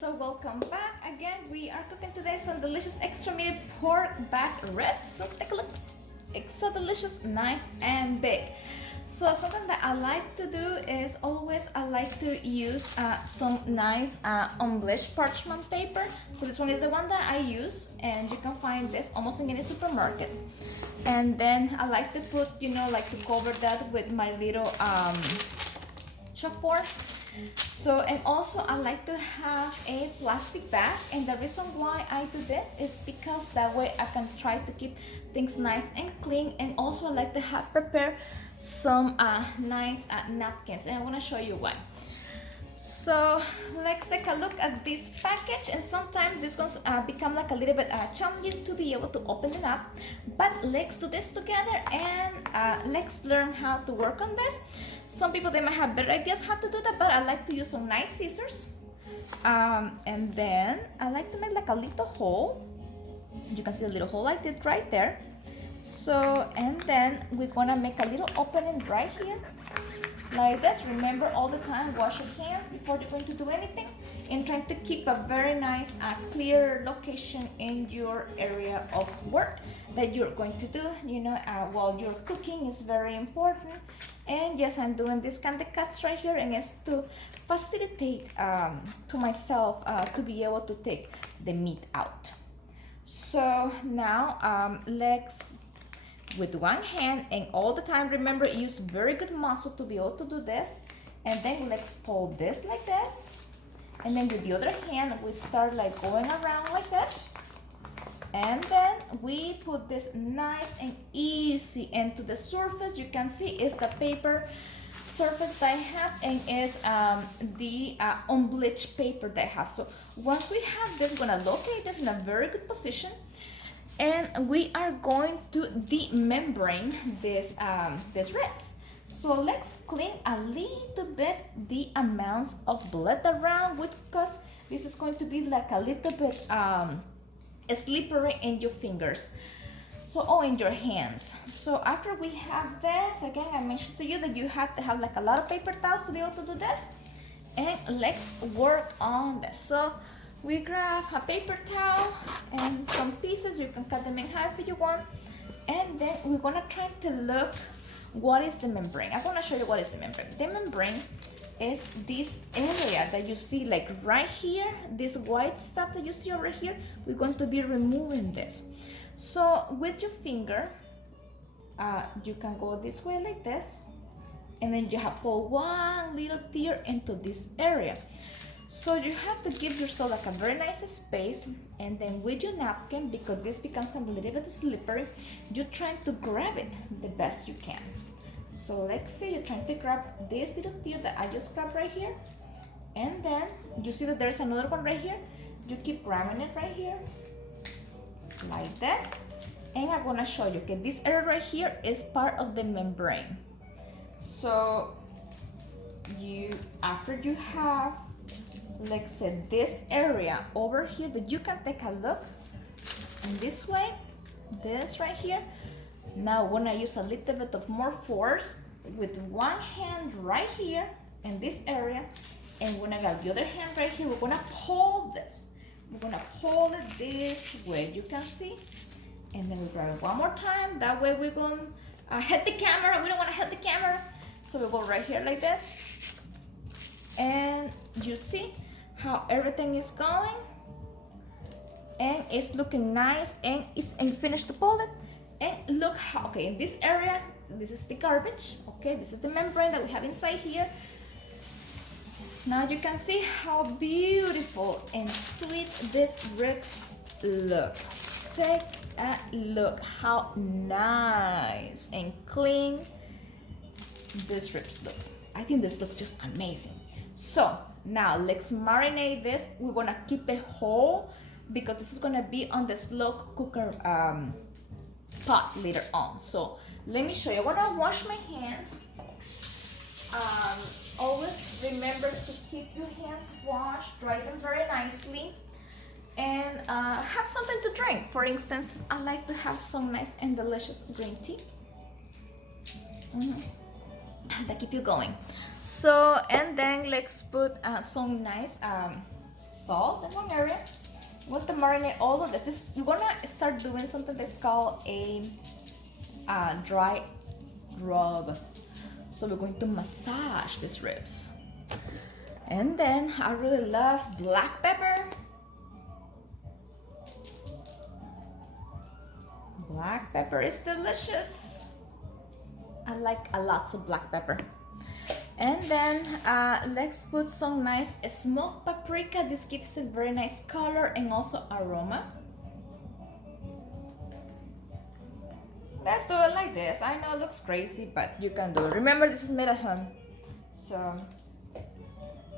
So welcome back again. We are cooking today some delicious extra meaty pork back ribs. So take a look. It's so delicious, nice and big. So something that I like to do is always I like to use some nice unbleached parchment paper. So this one is the one that I use, and you can find this almost in any supermarket. And then I like to put, like to cover that with my little chalkboard. So, and also I like to have a plastic bag, and the reason why I do this is because that way I can try to keep things nice and clean. And also I like to have prepare some nice napkins, and I want to show you why. So let's take a look at this package, and sometimes this one's become like a little bit challenging to be able to open it up, but let's do this together and let's learn how to work on this. Some people, they might have better ideas how to do that, but I like to use some nice scissors, and then I like to make like a little hole. You can see a little hole like this right there. So, and then we're gonna make a little opening right here like this. Remember all the time, wash your hands before you're going to do anything, and trying to keep a very nice clear location in your area of work that you're going to do, while you're cooking is very important. And yes, I'm doing this kind of cuts right here, and it's to facilitate to myself to be able to take the meat out. So now let's, with one hand, and all the time remember, use very good muscle to be able to do this. And then let's pull this like this, and then with the other hand we start like going around like this, and then we put this nice and easy into the surface. You can see is the paper surface that I have, and is the unbleached paper that I have. So once we have this, we're gonna locate this in a very good position, and we are going to demembrane this ribs. So let's clean a little bit the amounts of blood around, because this is going to be like a little bit slippery in your fingers, or in your hands. So after we have this, again, I mentioned to you that you have to have like a lot of paper towels to be able to do this, and let's work on this. So we grab a paper towel and some pieces. You can cut them in half if you want, and then we're gonna try to look what is the membrane. I'm gonna show you what is the membrane. The membrane is this area that you see like right here, this white stuff that you see over here. We're going to be removing this. So with your finger, you can go this way like this, and then you have pull one little tear into this area. So you have to give yourself like a very nice space, and then with your napkin, because this becomes kind of a little bit slippery, you're trying to grab it the best you can. So let's say you're trying to grab this little tear that I just grabbed right here, and then you see that there's another one right here. You keep grabbing it right here like this, and I'm gonna show you, okay, this area right here is part of the membrane. So after you have, like say, this area over here, that you can take a look in this way, this right here. Now we're gonna use a little bit of more force with one hand right here in this area, and we're gonna grab the other hand right here. We're gonna pull this. We're gonna pull it this way, you can see, and then we grab it one more time. That way we're gonna hit the camera. We don't wanna hit the camera, so we go right here like this, and you see how everything is going, and it's looking nice, and it's finished to pull it. And look how, okay, in this area, this is the garbage, okay, this is the membrane that we have inside here. Now you can see how beautiful and sweet these ribs look. Take a look how nice and clean this ribs looks. I think this looks just amazing. So now let's marinate this. We're gonna keep it whole, because this is gonna be on the slow cooker pot later on. So let me show you. I'm gonna wash my hands. Always remember to keep your hands washed, dry them very nicely, and have something to drink. For instance, I like to have some nice and delicious green tea. That keep you going. So, and then let's put some nice salt in one area. We want to marinate all of this. We're gonna start doing something that's called a dry rub. So we're going to massage these ribs. And then I really love black pepper. Black pepper is delicious. I like a lot of black pepper. And then let's put some nice smoked paprika. This gives it very nice color and also aroma. Let's do it like this. I know it looks crazy, but you can do it. Remember, this is made at home. So,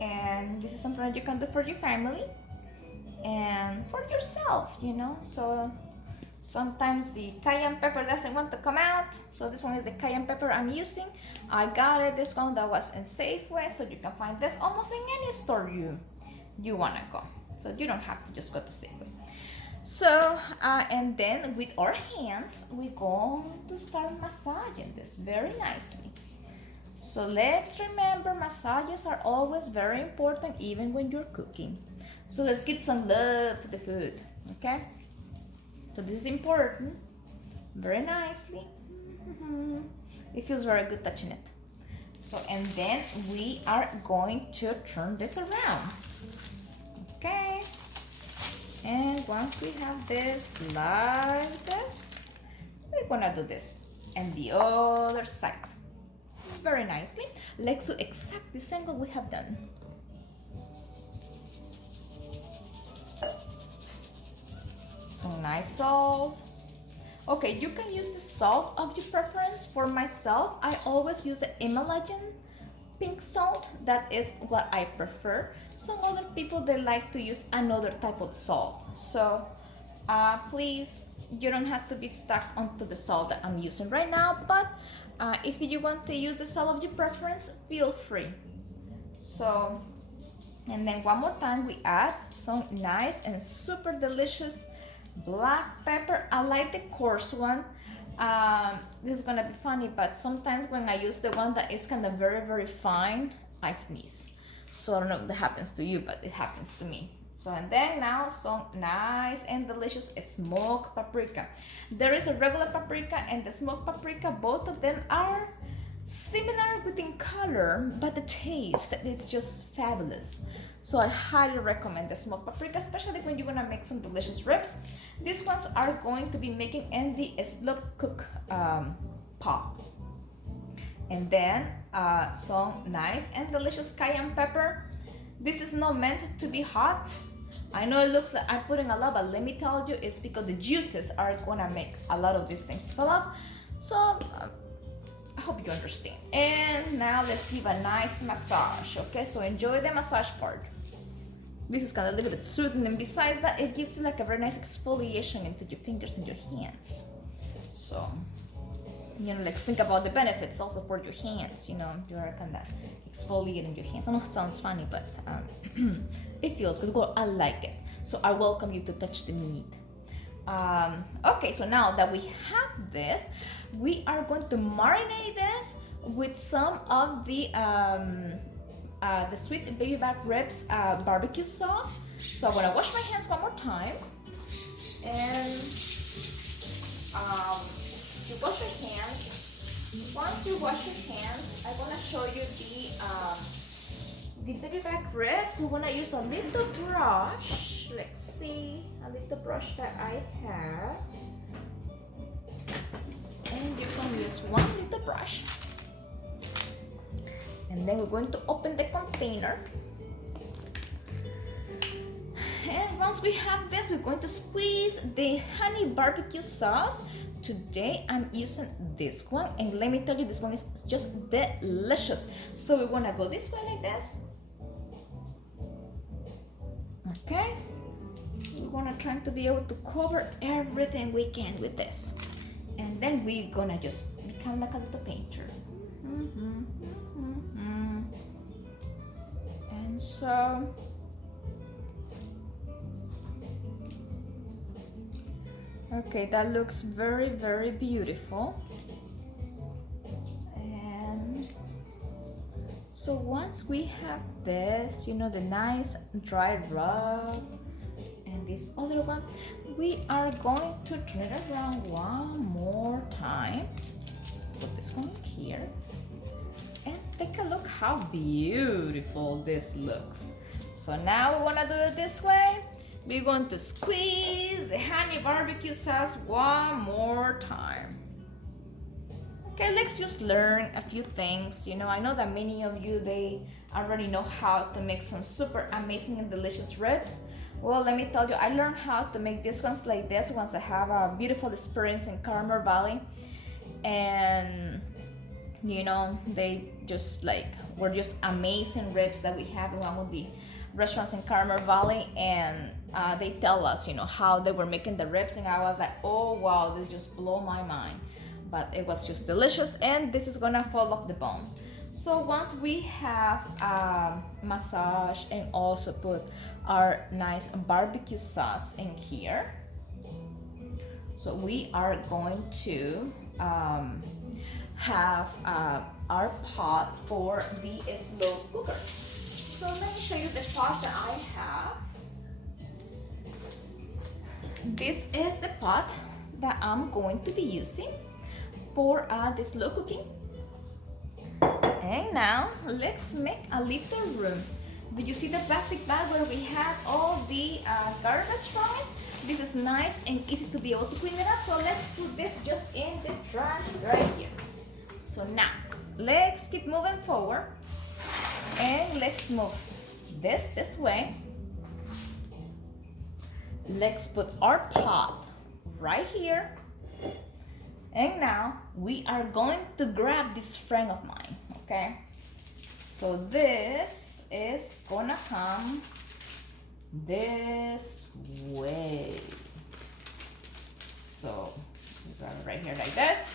and this is something that you can do for your family and for yourself, you know. So sometimes the cayenne pepper doesn't want to come out, so this one is the cayenne pepper I'm using. I got it, this one that was in Safeway, so you can find this almost in any store you wanna go. So you don't have to just go to Safeway. So, and then with our hands, we're going to start massaging this very nicely. So let's remember, massages are always very important, even when you're cooking. So let's give some love to the food, okay? So this is important, very nicely. It feels very good touching it. So, and then we are going to turn this around, okay? And once we have this like this, we're gonna do this and the other side very nicely. Let's do exactly the same what we have done. Some nice salt. Okay, you can use the salt of your preference. For myself, I always use the Himalayan pink salt. That is what I prefer. Some other people, they like to use another type of salt. So please, you don't have to be stuck onto the salt that I'm using right now, but if you want to use the salt of your preference, feel free. So, and then one more time, we add some nice and super delicious black pepper. I like the coarse one. This is gonna be funny, but sometimes when I use the one that is kind of very fine, I sneeze. So I don't know if that happens to you, but it happens to me. So, and then now some nice and delicious smoked paprika. There is a regular paprika and the smoked paprika. Both of them are similar within color, but the taste is just fabulous. So I highly recommend the smoked paprika, especially when you're gonna make some delicious ribs. These ones are going to be making in the slow cook pot. And then some nice and delicious cayenne pepper. This is not meant to be hot. I know it looks like I'm putting a lot, but let me tell you, it's because the juices are gonna make a lot of these things fall off. So I hope you understand. And now let's give a nice massage, okay? So enjoy the massage part. This is kind of a little bit soothing, and besides that, it gives you like a very nice exfoliation into your fingers and your hands. So, you know, let's think about the benefits also for your hands. You know, you're kind of exfoliating your hands. I know it sounds funny, but it feels good. Well, I like it. So I welcome you to touch the meat. Okay, so now that we have this, we are going to marinate this with some of the sweet baby back ribs barbecue sauce. So I'm gonna wash my hands one more time, and you wash your hands. Once you wash your hands, I'm gonna show you the baby back ribs. We're gonna use a little brush. Let's see, a little brush that I have, and you can use one little brush. And then we're going to open the container. And once we have this, we're going to squeeze the honey barbecue sauce. Today I'm using this one, and let me tell you, this one is just delicious. So we're gonna go this way like this. Okay. We're gonna try to be able to cover everything we can with this. And then we're gonna just become like a little painter. And so okay, that looks very beautiful. And So once we have this, you know, the nice dry rub and this other one, we are going to turn it around one more time. Put this one here and take a look how beautiful this looks. So now we want to do it this way. We're going to squeeze the honey barbecue sauce one more time. Okay, let's just learn a few things. You know, I know that many of you, they already know how to make some super amazing and delicious ribs. Well, let me tell you, I learned how to make these ones like this once I have a beautiful experience in Carmel Valley. And, you know, they just like, were just amazing ribs that we have in one of the restaurants in Carmel Valley. And they tell us, you know, how they were making the ribs. And I was like, oh, wow, this just blew my mind. But it was just delicious, and this is gonna fall off the bone. So once we have massage and also put our nice barbecue sauce in here, so we are going to have our pot for the slow cooker. So let me show you the pot that I have. This is the pot that I'm going to be using for the slow cooking. And now let's make a little room. Do you see the plastic bag where we had all the garbage from it? This is nice and easy to be able to clean it up. So let's put this just in the trash right here. So now let's keep moving forward and let's move this way. Let's put our pot right here. And now we are going to grab this friend of mine, okay? So this is gonna come this way. So you grab it right here like this.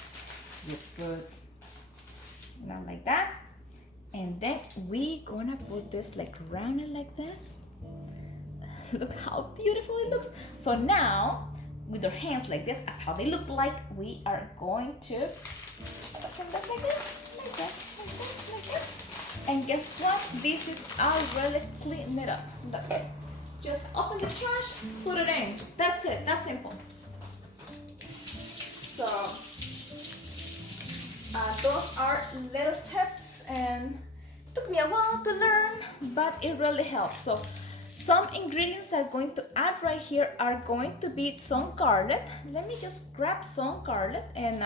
You put not like that. And then we gonna put this like around it like this. Look how beautiful it looks. So now with our hands like this, as how they look like, we are going to open this like this, like this, like this, like this. And guess what? This is already cleaned it up. That's it. Just open the trash, put it in. That's it. That's simple. So those are little tips, and it took me a while to learn, but it really helps. So some ingredients I'm going to add right here are going to be some garlic. Let me just grab some garlic, and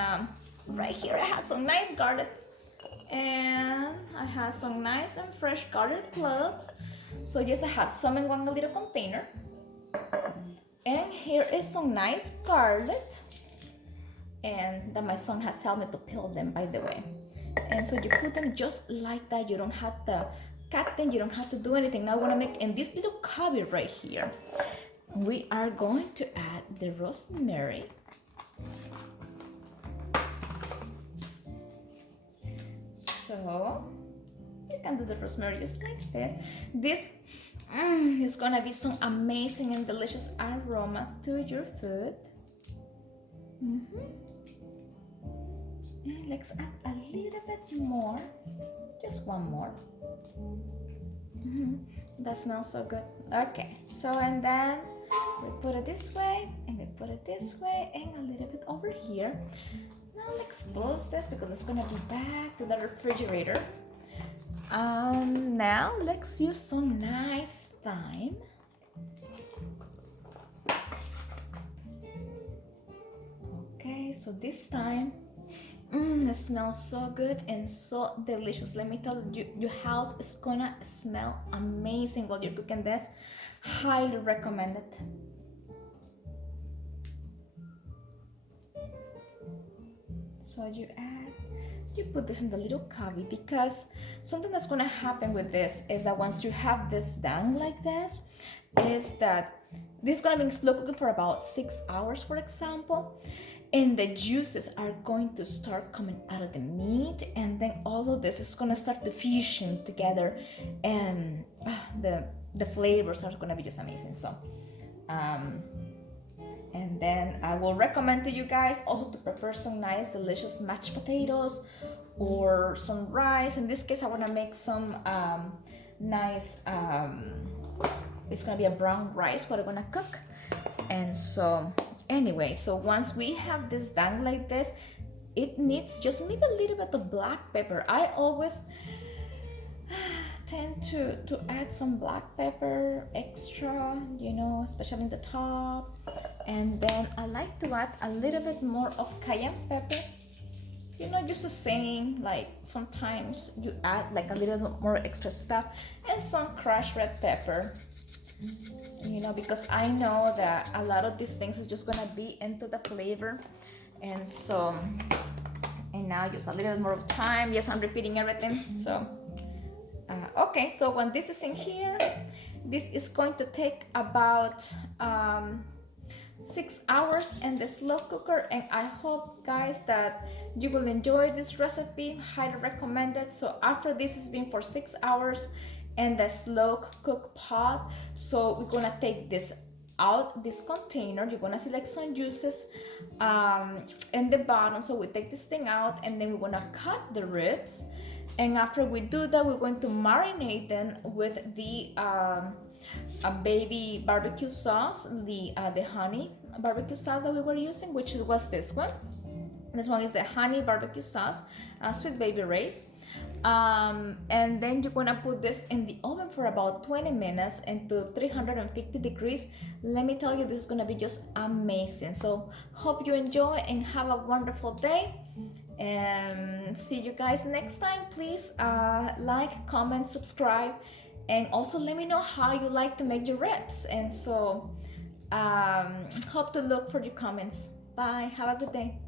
right here I have some nice garlic, and I have some nice and fresh garlic cloves. So yes, I had some in one little container, and here is some nice garlic, and that my son has helped me to peel them, by the way. And so you put them just like that. You don't have to cut them, you don't have to do anything. Now I want to make in this little cubby right here, we are going to add the rosemary. So you can do the rosemary just like this. This is gonna be some amazing and delicious aroma to your food. And let's add a little bit more, just one more. That smells so good. Okay, so and then we put it this way, and we put it this way, and a little bit over here. Now let's close this because it's gonna be back to the refrigerator. Now let's use some nice thyme. Okay, so this time it smells so good and so delicious. Let me tell you, your house is gonna smell amazing while you're cooking this. Highly recommend it. So you put this in the little cubby, because something that's gonna happen with this is that once you have this done like this, is that this is gonna be in slow cooking for about 6 hours, for example. And the juices are going to start coming out of the meat, and then all of this is going to start to fusion together, and the flavors are going to be just amazing. So and then I will recommend to you guys also to prepare some nice delicious mashed potatoes or some rice. In this case I want to make some nice it's gonna be a brown rice what I'm gonna cook. And so anyway, so once we have this done like this, it needs just maybe a little bit of black pepper. I always tend to add some black pepper extra, you know, especially in the top. And then I like to add a little bit more of cayenne pepper, you know, just the same, like sometimes you add like a little bit more extra stuff, and some crushed red pepper, you know, because I know that a lot of these things is just gonna be into the flavor. And so, and now just a little more of time. Yes, I'm repeating everything. So okay, so when this is in here, this is going to take about 6 hours in the slow cooker. And I hope guys that you will enjoy this recipe, highly recommend it. So after this has been for 6 hours in the slow cook pot, so we're gonna take this out this container. You're gonna see like some juices in the bottom, so we take this thing out and then we're gonna cut the ribs. And after we do that, we're going to marinate them with the baby barbecue sauce, the honey barbecue sauce that we were using, which was this one. This one is the honey barbecue sauce, Sweet Baby Ray's. And then you're gonna put this in the oven for about 20 minutes into 350 degrees. Let me tell you, this is gonna be just amazing. So hope you enjoy and have a wonderful day. And see you guys next time. Please like, comment, subscribe, and also let me know how you like to make your ribs. And so hope to look for your comments. Bye, have a good day.